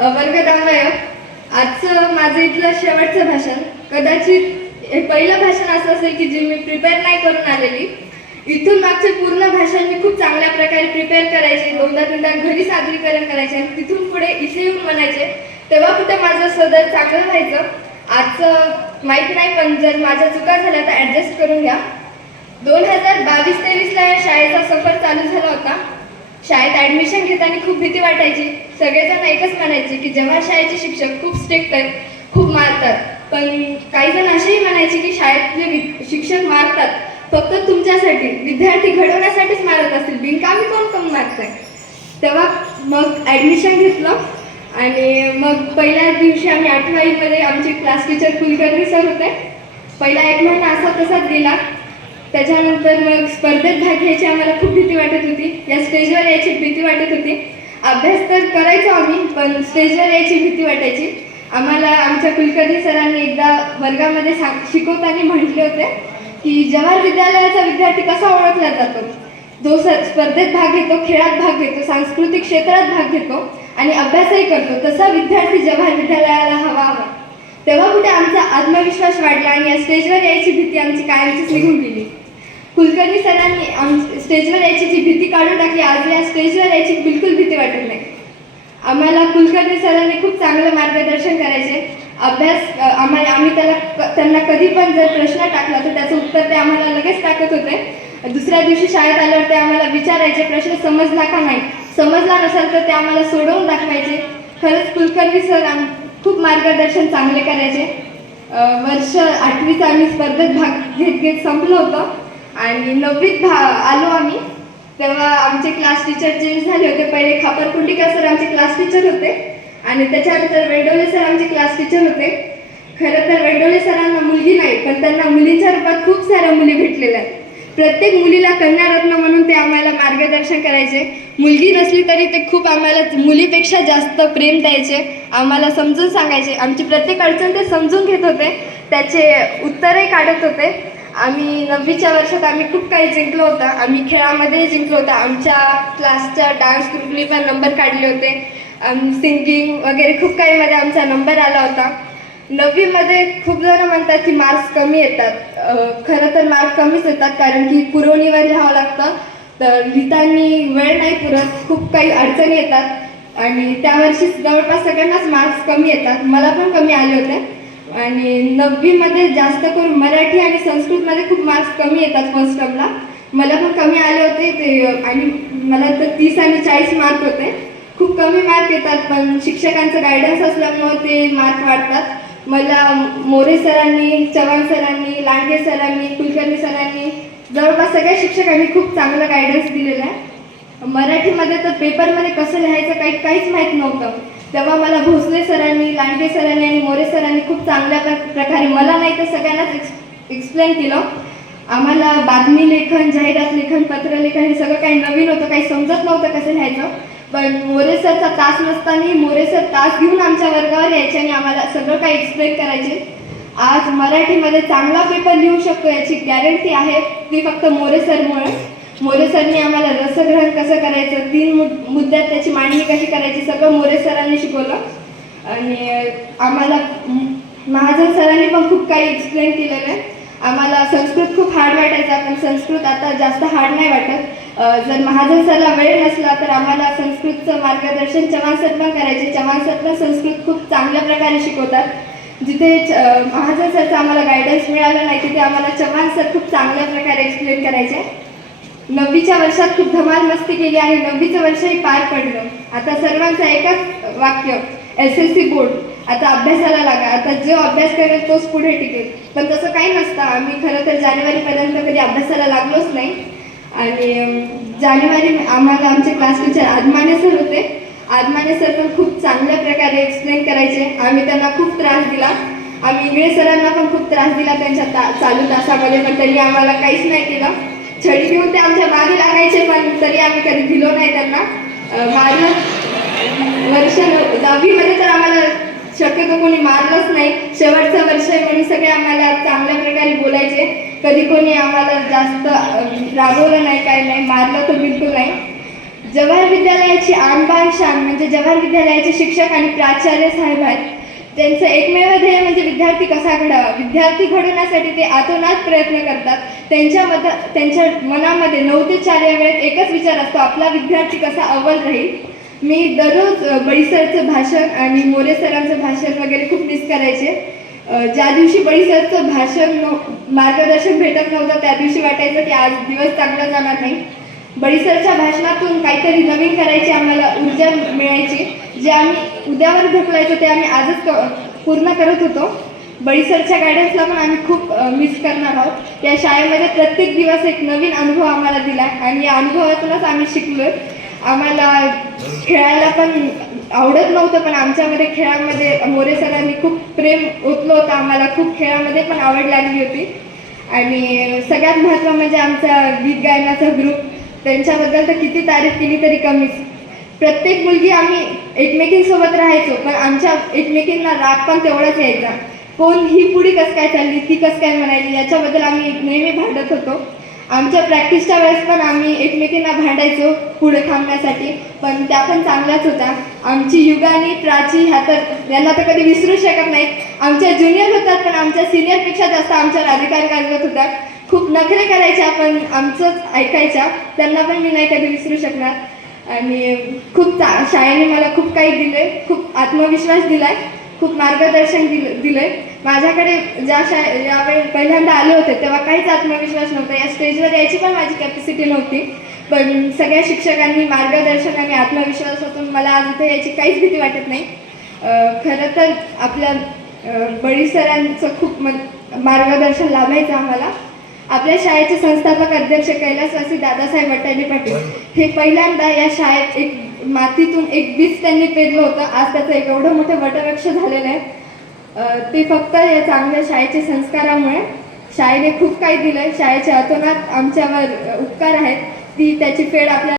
वर्ग दहावा आजचं माझं इथलं शेवटचं भाषण. कदाचित हे पहिलं भाषण असं असेल की जे मी प्रिपेअर नाही करून आलेली. इथून मागचे पूर्ण भाषण मी खूप चांगल्या प्रकारे प्रिपेअर करायचे. दोनदा तीनदा घरी सादरीकरण करायचे आणि तिथून पुढे इथे येऊन म्हणायचे. तेव्हा कुठे माझं सदर चांगलं व्हायचं. आजचं माहीत नाही पण जर माझ्या चुका झाल्या तर ॲडजस्ट करून घ्या. दोन हजार बावीस तेवीसला या शाळेचा सफर चालू झाला होता. शाळेत ॲडमिशन घेताना खूप भीती वाटायची. सगळेजण एकच म्हणायचे की जेव्हा शाळेचे शिक्षक खूप स्ट्रिक्ट आहेत खूप मारतात. पण काही जण असेही म्हणायचे की शाळेतले वि- शिक्षक मारतात फक्त तुमच्यासाठी विद्यार्थी घडवण्यासाठीच मारत असतील. बिनकामी कोण कम मारत आहे तेव्हा मग ॲडमिशन घेतलं आणि मग पहिल्या दिवशी आम्ही आठवाईमध्ये आमचे क्लास टीचर कुलकर्णी सर होते. पहिला एक महिना असा तसाच गेला. त्याच्यानंतर मग स्पर्धेत भाग घ्यायची आम्हाला खूप भीती वाटत होती. या स्टेजवर यायची भीती वाटत होती. अभ्यास तर करायचो आम्ही पण स्टेजवर यायची भीती वाटायची. आम्हाला आमच्या कुलकर्णी सरांनी एकदा वर्गामध्ये सांग शिकवताना म्हटले होते की जवाहर विद्यालयाचा विद्यार्थी कसा ओळखला जातो? जो स स्पर्धेत भाग घेतो खेळात भाग घेतो सांस्कृतिक क्षेत्रात भाग घेतो आणि अभ्यासही करतो तसा विद्यार्थी जवाहर विद्यालयाला हवा हवा तेव्हा कुठे आमचा आत्मविश्वास वाढला आणि या स्टेजवर यायची भीती आमची कायमचीच निघून गेली. कुलकर्णी सरांनी आम स्टेजवर यायची जी भीती काढून टाकली आज या स्टेजवर यायची बिलकुल भीती वाटत नाही. आम्हाला कुलकर्णी सरांनी खूप चांगलं मार्गदर्शन करायचे. अभ्यास आम्हाला आम्ही त्याला क- त्यांना कधी पण जर प्रश्न टाकला तर त्याचं उत्तर ते आम्हाला लगेच टाकत होते. दुसऱ्या दिवशी शाळेत आल्यावर ते आम्हाला विचारायचे प्रश्न समजला का नाही? समजला नसेल तर ते आम्हाला सोडवून दाखवायचे. खरंच कुलकर्णी सर आम खूप मार्गदर्शन चांगले करायचे. वर्ष आठवीचा आम्ही स्पर्धेत भाग घेत घेत संपलं होतं. आणि नववीत भा आलो आम्ही. तेव्हा आमचे क्लास टीचर चेंज झाले होते पहिले खापरकुंडीकर सर आमचे क्लास टीचर होते. आणि त्याच्यानंतर वेंडोले सर आमचे क्लास टीचर होते. खरं तर वेंडोले सरांना मुलगी नाही पण त्यांना मुलींच्या रूपात खूप साऱ्या मुली भेटलेल्या आहेत. प्रत्येक मुलीला कन्यारत्न म्हणून ते आम्हाला मार्गदर्शन करायचे. मुलगी नसली तरी ते खूप आम्हाला मुलीपेक्षा जास्त प्रेम द्यायचे. आम्हाला समजून सांगायचे. आमची प्रत्येक अडचण ते समजून घेत होते. त्याचे उत्तरही काढत होते. आम्ही नववीच्या वर्षात आम्ही खूप काही जिंकलो होतं. आम्ही खेळामध्ये जिंकलो होतं. आमच्या क्लासच्या डान्स ग्रुपने पण नंबर काढले होते. सिंगिंग वगैरे खूप काहीमध्ये आमचा नंबर आला होता. नववीमध्ये खूप जण म्हणतात की मार्क्स कमी येतात. खरं तर मार्क कमीच येतात कारण की पुरवणीवर लिहावं लागतं. तर लिहिताना वेळ नाही पुरत. खूप काही अडचणी येतात. आणि त्यावर्षी जवळपास सगळ्यांनाच मार्क्स कमी येतात. मला पण कमी आले होते. आणि नववीमध्ये जास्त करून मराठी आणि संस्कृतमध्ये खूप मार्क्स कमी येतात फर्स्ट टर्मला मला पण कमी आले होते ते आणि मला तर तीस आणि चाळीस मार्क होते. खूप कमी मार्क येतात पण शिक्षकांचं गायडन्स असल्यामुळं ते मार्क वाढतात. मला मोरे सरांनी चव्हाण सरांनी लांडगे सरांनी कुलकर्णी सरांनी जवळपास सगळ्या शिक्षकांनी खूप चांगलं गायडन्स दिलेलं आहे. मराठीमध्ये तर पेपरमध्ये कसं लिहायचं काही काहीच माहीत नव्हतं. तेव्हा मला भोसले सरांनी लांडगे सरांनी आणि मोरे सरांनी खूप चांगल्या प्र- प्रकारे मला नाही तर सगळ्यांनाच एक्स एक्सप्लेन केलं. आम्हाला बातमी लेखन जाहिरात लेखन पत्रलेखन हे सगळं काही नवीन होतं काही समजत नव्हतं कसं लिहायचं. पण मोरे सरचा तास नसताना मोरे सर तास घेऊन आमच्या वर्गावर यायचे आणि आम्हाला सगळं काही एक्सप्लेन करायचे. आज मराठीमध्ये चांगला पेपर लिहू शकतो याची गॅरंटी आहे. ती फक्त मोरे सरमुळे. मोरे सरांनी आम्हाला रसग्रहण कसं करायचं तीन मुद्द्यात त्याची मांडणी कशी करायची सगळं मोरे सरांनी शिकवलं. आणि आम्हाला महाजन सरांनी पण खूप काही एक्सप्लेन केलेलं आहे. आम्हाला संस्कृत खूप हार्ड वाटायचा पण संस्कृत आता जास्त हार्ड नाही वाटत. जर महाजन सरला वेळ नसला तर आम्हाला संस्कृतचं मार्गदर्शन चव्हाण सर पण करायचे. चव्हाण सर पण संस्कृत खूप चांगल्या प्रकारे शिकवतात. जिथे महाजन सरचं आम्हाला गायडन्स मिळालं नाही तिथे आम्हाला चव्हाण सर खूप चांगल्या प्रकारे एक्सप्लेन करायचे. नववीच्या वर्षात खूप धमाल मस्ती केली आणि नववीचं वर्षही पार पडलं. आता सर्वांचं एकच वाक्य एस एस सी बोर्ड आता अभ्यासाला लागा. आता जो अभ्यास करेल तोच पुढे टिकेल. पण तसं काही नसतं. आम्ही खरं तर जानेवारीपर्यंत कधी अभ्यासाला लागलोच नाही. आणि जानेवारी आम्हाला आमचे क्लास टीचर आदमाने सर होते. आदमाने सर पण खूप चांगल्या प्रकारे एक्सप्लेन करायचे. आम्ही त्यांना खूप त्रास दिला. आम्ही इंगळे सरांना पण खूप त्रास दिला त्यांच्या ता चालू तासामध्ये पण त्यांनी आम्हाला काहीच नाही केलं. छडी घेऊन ते आमच्या मागे लागायचे पण तरी आम्ही कधी दिलो नाही त्यांना. मारलं वर्ष दहावीमध्ये तर आम्हाला शक्यतो कोणी मारलंच नाही. शेवटचं वर्ष आहे म्हणून सगळे आम्हाला चांगल्या प्रकारे बोलायचे. कधी कोणी आम्हाला जास्त रागवलं नाही काय नाही मारलं तर बिलकुल नाही. जवाहर विद्यालयाची आणबाण शान म्हणजे जवाहर विद्यालयाचे शिक्षक आणि प्राचार्य साहेब आहेत. त्यांचं एकमेव ध्येय म्हणजे विद्यार्थी कसा घडावा? विद्यार्थी घडवण्यासाठी ते आतोनात प्रयत्न करतात. त्यांच्या मत त्यांच्या मनामध्ये नऊ ते चार या वेळेत एकच विचार असतो आपला विद्यार्थी कसा अव्वल राहील? मी दररोज बळीसरचं भाषण आणि मोरे सरांचं भाषण वगैरे खूप मिस करायचे. ज्या दिवशी बळीसरचं भाषण मार्गदर्शन भेटत नव्हतं त्या दिवशी वाटायचं की आज दिवस चांगला जाणार नाही. बळीसरच्या भाषणातून काहीतरी नवीन करायची आम्हाला ऊर्जा मिळायची. जे आम्ही उद्यावर ढकलायचो ते आम्ही आजच क- पूर्ण करत होतो. बळीसरच्या गायडन्सला पण आम्ही खूप मिस करणार आहोत. या शाळेमध्ये प्रत्येक दिवस एक नवीन अनुभव आम्हाला दिला आणि या अनुभवातूनच आम्ही शिकलो आम्हाला खेळायला पण आवडत नव्हतं पण आमच्यामध्ये खेळामध्ये मोरे सरांनी खूप प्रेम ओतलं होतं. आम्हाला खूप खेळामध्ये पण आवड लागली होती. आणि सगळ्यात महत्त्व म्हणजे आमचा गीत गायनाचा ग्रुप त्यांच्याबद्दल तर किती तारीफ केली तरी कमीच. प्रत्येक मुलगी आम्ही एकमेकींसोबत राहायचो पण आमच्या एकमेकींना राग पण तेवढाच यायचा. कोण ही पुढी कसं काय चालली ती कसं काय म्हणायली याच्याबद्दल आम्ही नेहमी भांडत होतो. आमच्या प्रॅक्टिसच्या वेळेस पण आम्ही एकमेकींना भांडायचो पुढे थांबण्यासाठी पण त्या पण चांगल्याच होत्या. आमची युगानी प्राची ह्या तर यांना तर कधी विसरू शकत नाहीत. आमच्या ज्युनियर होतात पण आमच्या सिनियरपेक्षा जास्त आमच्यावर अधिकार गाजवत होत्या खूप नखरे करायच्या पण आमचंच ऐकायच्या. त्यांना पण मी नाही कधी विसरू शकणार. आणि खूप चा शाळेने मला खूप काही दिले खूप आत्मविश्वास दिलाय. खूप मार्गदर्शन दिलं दिलंय. माझ्याकडे ज्या शा यावेळी पहिल्यांदा आले होते तेव्हा काहीच आत्मविश्वास नव्हता. या स्टेजवर यायची पण माझी कॅपॅसिटी नव्हती. पण सगळ्या शिक्षकांनी मार्गदर्शन आणि आत्मविश्वासातून मला आज इथे यायची काहीच भीती वाटत नाही. खरं तर आपल्या अं, बळी सरांचं खूप म मार्गदर्शन लाभायचं आम्हाला. आपल्या शाळेचे संस्थापक अध्यक्ष कैलासवासी दादासाहेब वटाली पाटील. हे पहिल्यांदा या शाळेत एक मातीतून एक बीज त्यांनी पेरलं होतं. आज त्याचं एक एवढं मोठं वटवृक्ष झालेलं आहे. ते फक्त या चांगल्या शाळेच्या संस्कारामुळे शाळेने खूप काही दिलं शाळेच्या अतोनात आमच्यावर उपकार आहेत. ती त्याची फेड आपल्या